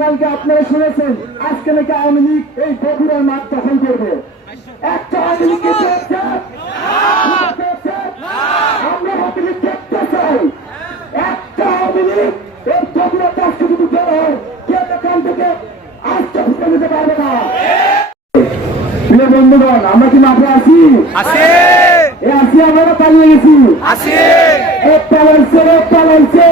গতকালকে আপনারা শুনেছেন আজকে নাকি আওয়ামী লীগ এই বগুড়ার মাঠ দখল করবে। একটা আওয়ামী? আমরা লীগ দেখতে চাই। একটা আওয়ামী লীগ এই বগুড়ার কাজকে যদি বের হয় কেউ এখান থেকে আজকে ঢুকে দিতে পারবে না। প্রিয় বন্ধুগণ আমরা কি মাঠে আছি? আছে। এ আছি আমরা পালিয়ে গেছি। আছে। এ পালাইছে পালাইছে।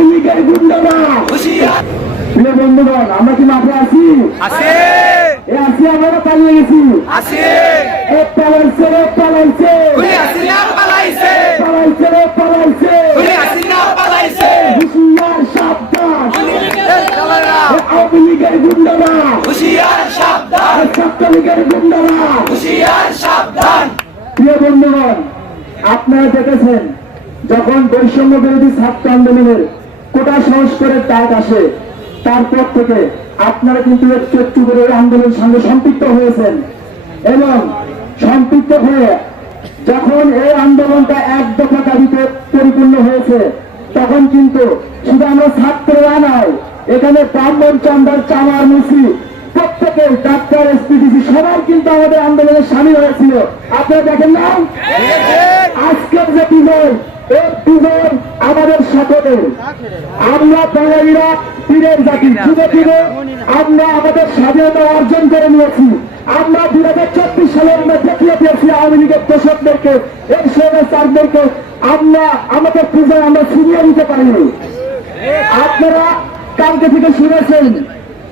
আওয়ামী লীগের গুন্ডারা হুশিয়ার প্রিয় বন্ধুগণ আমরা কি মাঠে আছি? এ আছি আমরা পালিয়ে গেছি। পালাইছে রে পালাইছে। পালাইছে। পালাইছে রে পালাইছে। পালাইছে। হুশিয়ার সাবধান। আওয়ামী লীগের গুন্ডারা। হুশিয়ার সাবধান। ছাত্রলীগের গুন্ডারা। হুশিয়ার সাবধান। প্রিয় বন্ধুগণ আপনারা দেখেছেন যখন বৈষম্য বিরোধী ছাত্র আন্দোলনের কোটা সংস্কারের ডাক আসে। তারপর থেকে আপনারা কিন্তু একটু একটু করে আন্দোলনের সঙ্গে সম্পৃক্ত হয়েছেন। এবং সম্পৃক্ত হয়ে যখন এই আন্দোলনটা এক দফা দাবিতে পরিপূর্ণ হয়েছে তখন কিন্তু শুধু আমরা ছাত্ররা নয় এখানে ব্রাহ্মণ চান্দার চামার মুসি প্রত্যেকে ডাক্তার এসপিডিসি সবাই কিন্তু আমাদের আন্দোলনের সামিল হয়েছিল। আপনারা দেখেন না? আজকের যে বিজয় বিজয় আমাদের সকলের আমরা বাঙালিরা পীরের জাতি যুগে যুগে আমরা আমাদের স্বাধীনতা অর্জন করে নিয়েছি। আমরা দুই হাজার চব্বিশ সালে আমরা দেখিয়ে দিয়েছি আওয়ামী লীগের দোষকদেরকে এই স্বৈরাচারদেরকে আমরা আমাদের পূজায় আমরা ফিরিয়ে নিতে পারিনি। আপনারা কালকে থেকে শুনেছেন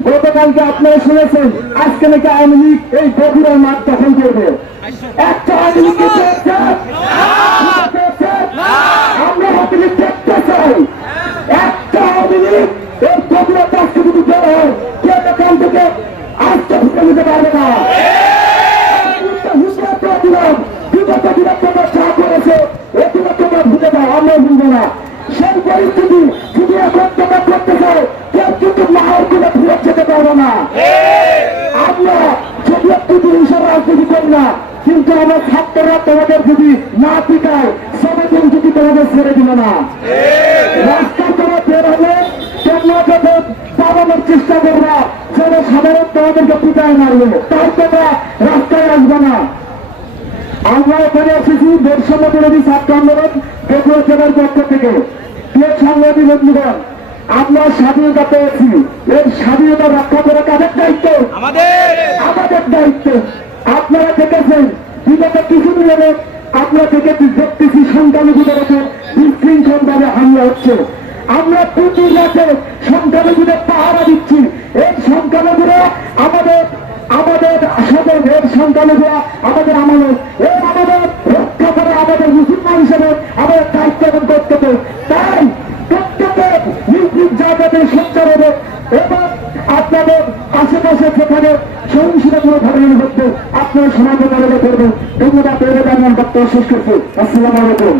গতকালকে আপনারা শুনেছেন আজকে নাকি আওয়ামী লীগ এই বগুড়ার মাঠ দখল করবে। একটা আওয়ামী লীগকে পেয়েছেন? পেয়েছেন? আমরা আওয়ামী লীগ দেখতে চাই একটা আওয়ামী লীগ এই বগুড়ার কাজকে যদি বের হয় এখান থেকে আজকে ঢুকে নিতে পারবে না? হুঁশিয়ার না। সেই পরিস্থিতি না। আমরা যদি না, কিন্তু আমার ছাত্ররা তোমাদের যদি না পিটায়, সবাই যদি তোমাদের ছেড়ে দিল না। চেষ্টা করবা যেন সাধারণ তোমাদেরকে পিটায় মারবে তাই তোমরা রাস্তায় আসবে না। আমরা এখানে এসেছি বৈষম্য বিরোধী ছাত্র আন্দোলন বেগুয়া জেলার পক্ষ থেকে। প্রিয় সাংবাদিক বন্ধুগণ আমরা স্বাধীনতা পেয়েছি। এই স্বাধীনতা রক্ষা করা কাদের দায়িত্ব? আমাদের! আমাদের দায়িত্ব। আপনারা দেখেছেন বিগত কিছুদিন আগে আপনারা থেকে দেখতেছি সংখ্যালঘুদের উপর বিশৃঙ্খল ভাবে হামলা হচ্ছে। আমরা প্রতি রাতে সংখ্যালঘুদের পাহারা দিচ্ছি, এই সংখ্যালঘুরা আমাদের আমাদের সদর এর সংখ্যালঘুরা আমাদের আমানত এই আমাদের রক্ষা করে আমাদের মুসলমান হিসেবে আমাদের দায়িত্ব এবং কর্তব্য। তাই প্রত্যেকে নিজ জায়গাতে সোচ্চার হবে এবং আপনাদের আশেপাশে যেখানে সহিংসতাগুলো ঘটনা ঘটবে, আপনারা সমাজে করবেন ধন্যবাদ এর বক্তব্য শেষ করছি। আসসালামু আলাইকুম।